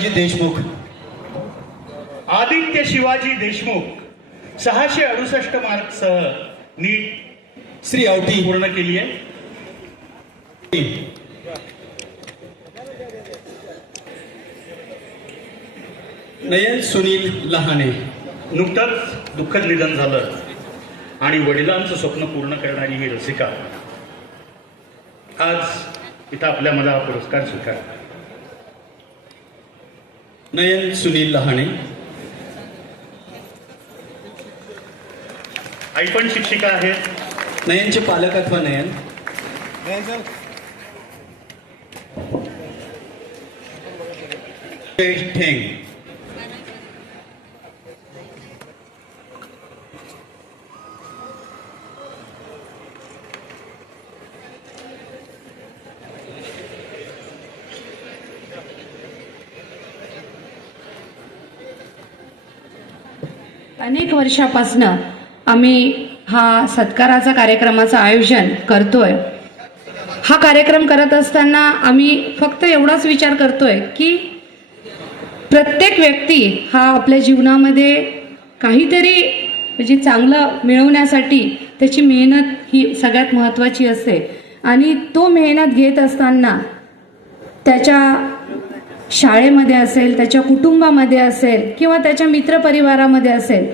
शिवाजी देशमुख. आदित्य शिवाजी देशमुख. सहाशे अडुसष्ट मार्कसह नीट श्री आवटी पूर्ण केली आहे. नयन सुनील लहाने. नुकतंच दुःखद निधन झालं. आणि वडिलांचं स्वप्न पूर्ण करणारी ही रसिका. आज इथं आपल्या मला हा पुरस्कार स्वीकार नयन सुनील लहाने आई पण शिक्षिका आहेत. नयनचे पालक अथवा नयन. ठेंग. अनेक वर्षापासनं आम्ही हा सत्काराचा कार्यक्रमाचं आयोजन करतोय. हा कार्यक्रम करत असताना आम्ही फक्त एवढाच विचार करतोय की प्रत्येक व्यक्ती हा आपल्या जीवनामध्ये काहीतरी म्हणजे चांगलं मिळवण्यासाठी त्याची मेहनत ही सगळ्यात महत्त्वाची असते. आणि तो मेहनत घेत असताना त्याच्या शाळेमध्ये असेल त्याच्या कुटुंबामध्ये असेल किंवा त्याच्या मित्रपरिवारामध्ये असेल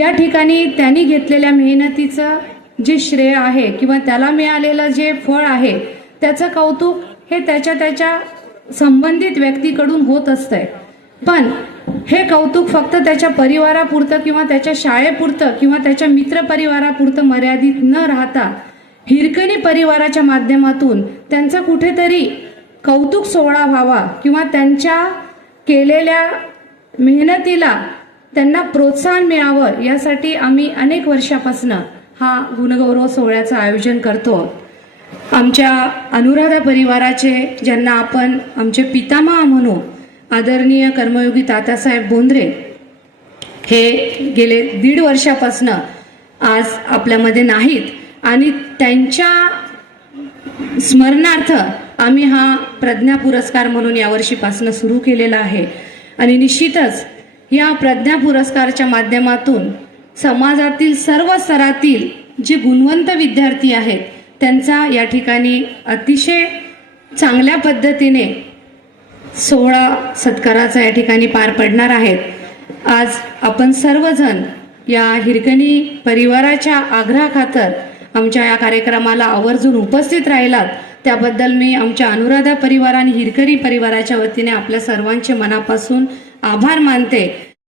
या ठिकाणी त्यांनी घेतलेल्या मेहनतीचं जे श्रेय आहे किंवा त्याला मिळालेलं जे फळ आहे त्याचं कौतुक हे त्याच्या त्याच्या संबंधित व्यक्तीकडून होत असतंय. पण हे कौतुक फक्त त्याच्या परिवारापुरतं किंवा त्याच्या शाळेपुरतं किंवा त्याच्या मित्रपरिवारापुरतं मर्यादित न राहता हिरकणी परिवाराच्या माध्यमातून त्यांचं कुठेतरी कौतुक सोहळा व्हावा किंवा त्यांच्या केलेल्या मेहनतीला त्यांना प्रोत्साहन मिळावं यासाठी आम्ही अनेक वर्षापासून हा गुणगौरव सोहळ्याचं आयोजन करतो. आमच्या अनुराधा परिवाराचे ज्यांना आपण आमचे पितामह म्हणू आदरणीय कर्मयोगी तात्यासाहेब बोंद्रे हे गेले दीड वर्षापासनं आज आपल्यामध्ये नाहीत आणि त्यांच्या स्मरणार्थ आम्ही हा प्रज्ञा पुरस्कार म्हणून यावर्षीपासून सुरू केलेला आहे. आणि निश्चितच या प्रज्ञा पुरस्कारच्या माध्यमातून समाजातील सर्व स्तरातील जे गुणवंत विद्यार्थी आहेत त्यांचा या ठिकाणी अतिशय चांगल्या पद्धतीने सोहळा सत्काराचा या ठिकाणी पार पडणार आहेत. आज आपण सर्वजण या हिरकणी परिवाराच्या आग्रहाखातर आमच्या या कार्यक्रमाला आवर्जून उपस्थित राहिलात. त्याबद्दल मी आमच्या अनुराधा परिवार आणि हिरकरी परिवाराच्या वतीने आपल्या सर्वांचे मनापासून आभार मानते.